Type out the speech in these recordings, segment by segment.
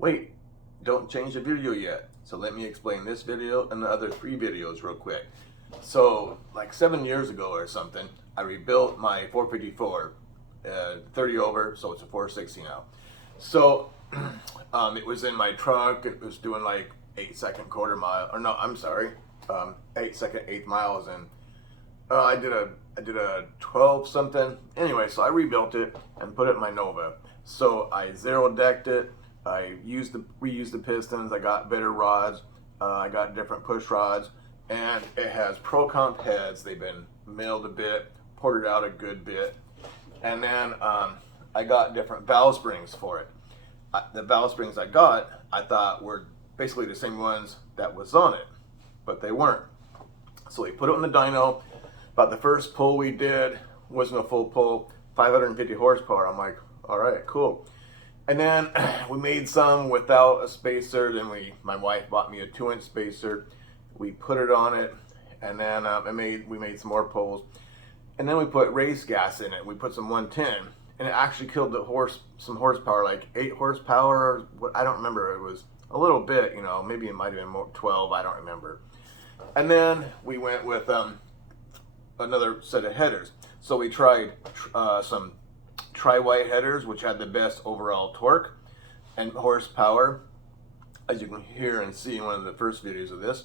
Wait, don't change the video yet. So let me explain this video and the other 3 videos real quick. So like 7 years ago or something, I rebuilt my 454, 30 over, so it's a 460 now. So it was in my truck. It was doing like 8-second quarter mile, or no, I'm sorry, 8-second eighth miles, and I did a 12 something. Anyway, so I rebuilt it and put it in my Nova. So I zero decked it. I reused the pistons. I got better rods. I got different push rods, and it has Pro Comp heads. They've been milled a bit, ported out a good bit, and then I got different valve springs for it. The valve springs I got, I thought were basically the same ones that was on it, but they weren't. So we put it in the dyno. About the first pull we did wasn't a full pull, 550 horsepower. I'm like, all right, cool. And then we made some without a spacer. Then my wife bought me a 2-inch spacer. We put it on it, and then we made some more pulls. And then we put race gas in it. We put some 110, and it actually killed some horsepower, like 8 horsepower. I don't remember. It was a little bit, you know. Maybe it might have been more 12. I don't remember. And then we went with another set of headers. So we tried some tri-white headers, which had the best overall torque and horsepower, as you can hear and see in one of the first videos of this.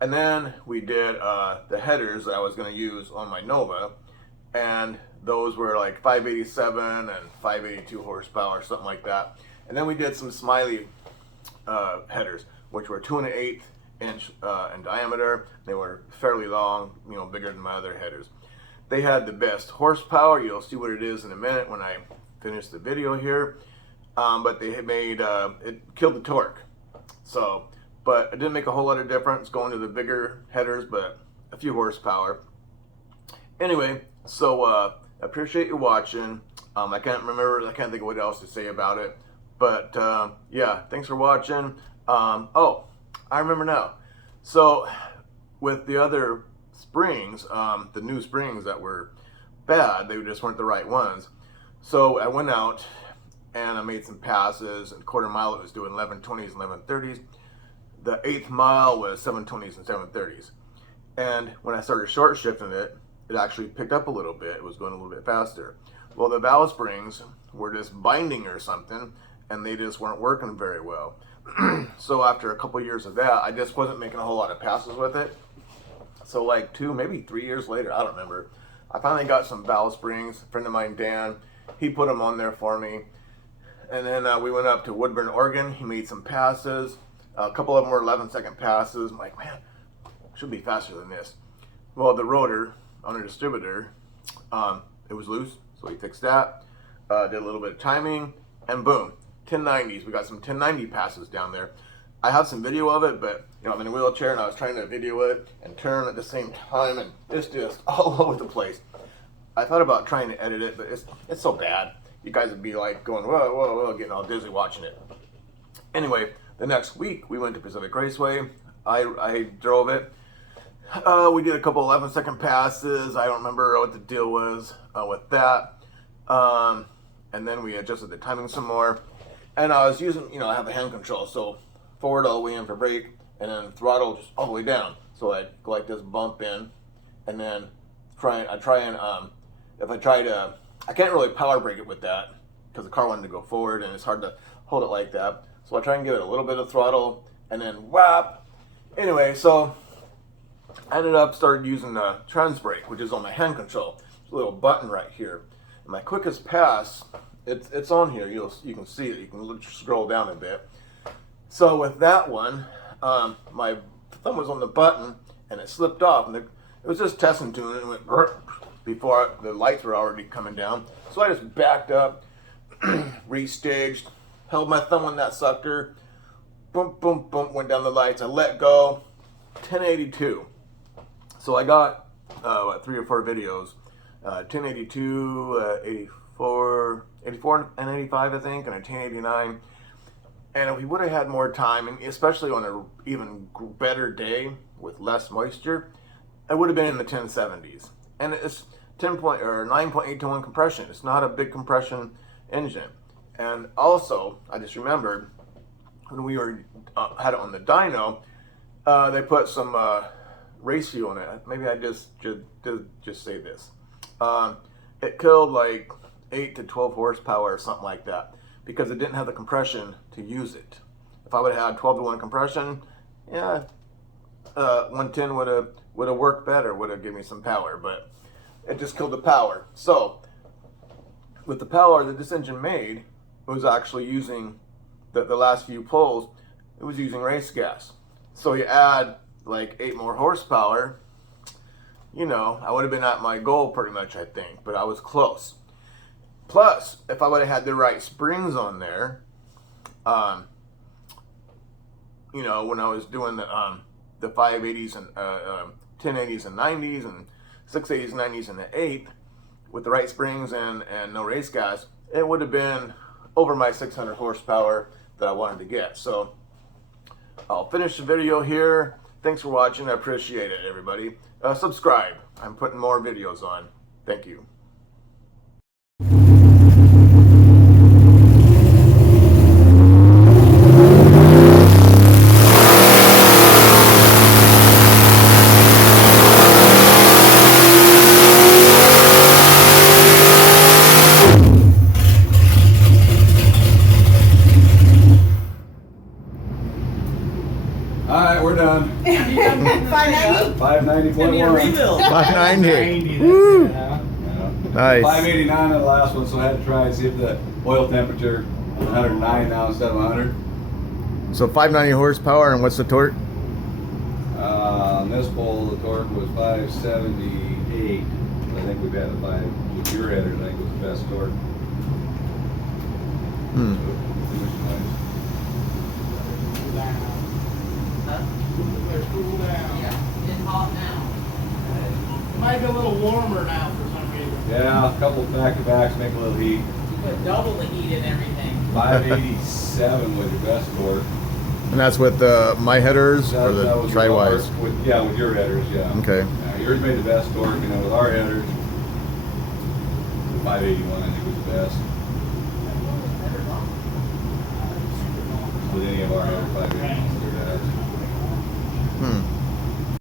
And then we did the headers that I was going to use on my Nova, and those were like 587 and 582 horsepower, something like that. And then we did some Smiley headers, which were 2 1/8 inch in diameter. They were fairly long, you know, bigger than my other headers. They had the best horsepower. You'll see what it is in a minute when I finish the video here. But they had made, it killed the torque. So, but it didn't make a whole lot of difference going to the bigger headers, but a few horsepower. Anyway, so I appreciate you watching. I can't think of what else to say about it. But yeah, thanks for watching. Oh, I remember now. So with the other springs, the new springs that were bad, they just weren't the right ones. So I went out and I made some passes. And quarter mile it was doing 1120s and 1130s. The 8th mile was 720s and 730s. And when I started short shifting it, it actually picked up a little bit. It was going a little bit faster. Well, the valve springs were just binding or something, and they just weren't working very well. So after a couple years of that, I just wasn't making a whole lot of passes with it. So like 2, maybe 3 years later, I don't remember, I finally got some valve springs. A friend of mine, Dan, he put them on there for me. And then we went up to Woodburn, Oregon. He made some passes. A couple of them were 11-second passes. I'm like, man, should be faster than this. Well, the rotor on a distributor, it was loose, so he fixed that. Did a little bit of timing, and boom, 1090s. We got some 1090 passes down there. I have some video of it, but you know, I'm in a wheelchair and I was trying to video it and turn at the same time, and it's just all over the place. I thought about trying to edit it, but it's so bad. You guys would be like going, whoa, whoa, whoa, getting all dizzy watching it. Anyway, the next week we went to Pacific Raceway. I drove it. We did a couple 11-second passes. I don't remember what the deal was with that. And then we adjusted the timing some more. And I was using, you know, I have a hand control, so forward all the way in for brake, and then throttle just all the way down. So I'd go like this, bump in, and then I can't really power brake it with that because the car wanted to go forward and it's hard to hold it like that. So I try and give it a little bit of throttle and then whap. Anyway, so I started using the trans brake, which is on my hand control. There's a little button right here. And my quickest pass, it's on here. You can see it. You can scroll down a bit. So with that one, my thumb was on the button and it slipped off, and it was just testing tune, and it went before the lights were already coming down. So I just backed up, restaged, held my thumb on that sucker, boom, boom, boom, went down the lights. I let go, 1082. So I got 3 or 4 videos, 1082, 84 and 85, I think, and a 1089. And if we would have had more time, and especially on an even better day with less moisture, I would have been in the 1070s. And it's 9.8 to 1 compression. It's not a big compression engine. And also, I just remembered, when we were had it on the dyno, they put some race fuel in it. Maybe I just say this. It killed like 8 to 12 horsepower or something like that because it didn't have the compression to use it. If I would have had 12-to-1 compression, yeah, 110 would have worked better, would have given me some power, but it just killed the power. So with the power that this engine made, it was actually using the last few pulls, it was using race gas. So you add like 8 more horsepower, you know, I would have been at my goal pretty much, I think, but I was close. Plus, if I would have had the right springs on there, you know, when I was doing the 580s and 1080s and 90s and 680s, 90s, and the 8 with the right springs and no race gas, it would have been over my 600 horsepower that I wanted to get. So I'll finish the video here. Thanks for watching. I appreciate it, everybody. Subscribe. I'm putting more videos on. Thank you. Alright, we're done. 590? 590.1. 590. Woo! Yeah. Nice. 589 on the last one, so I had to try and see if the oil temperature was 109 now instead of 100. So 590 horsepower, and what's the torque? On this pole, the torque was 578. I think we've had a 5 with your headers, I think was the best torque. Cool down. Yeah, it's hot now. It might be a little warmer now for some reason. Yeah, a couple back-to-backs make a little heat. You put double the heat in everything. 587 was your best torque. And that's with my headers or the That was tri-wise? with your headers, yeah. Okay. Yours made the best torque, and then with our headers, the 581 I think was the best. With any of our headers, 581 was the best.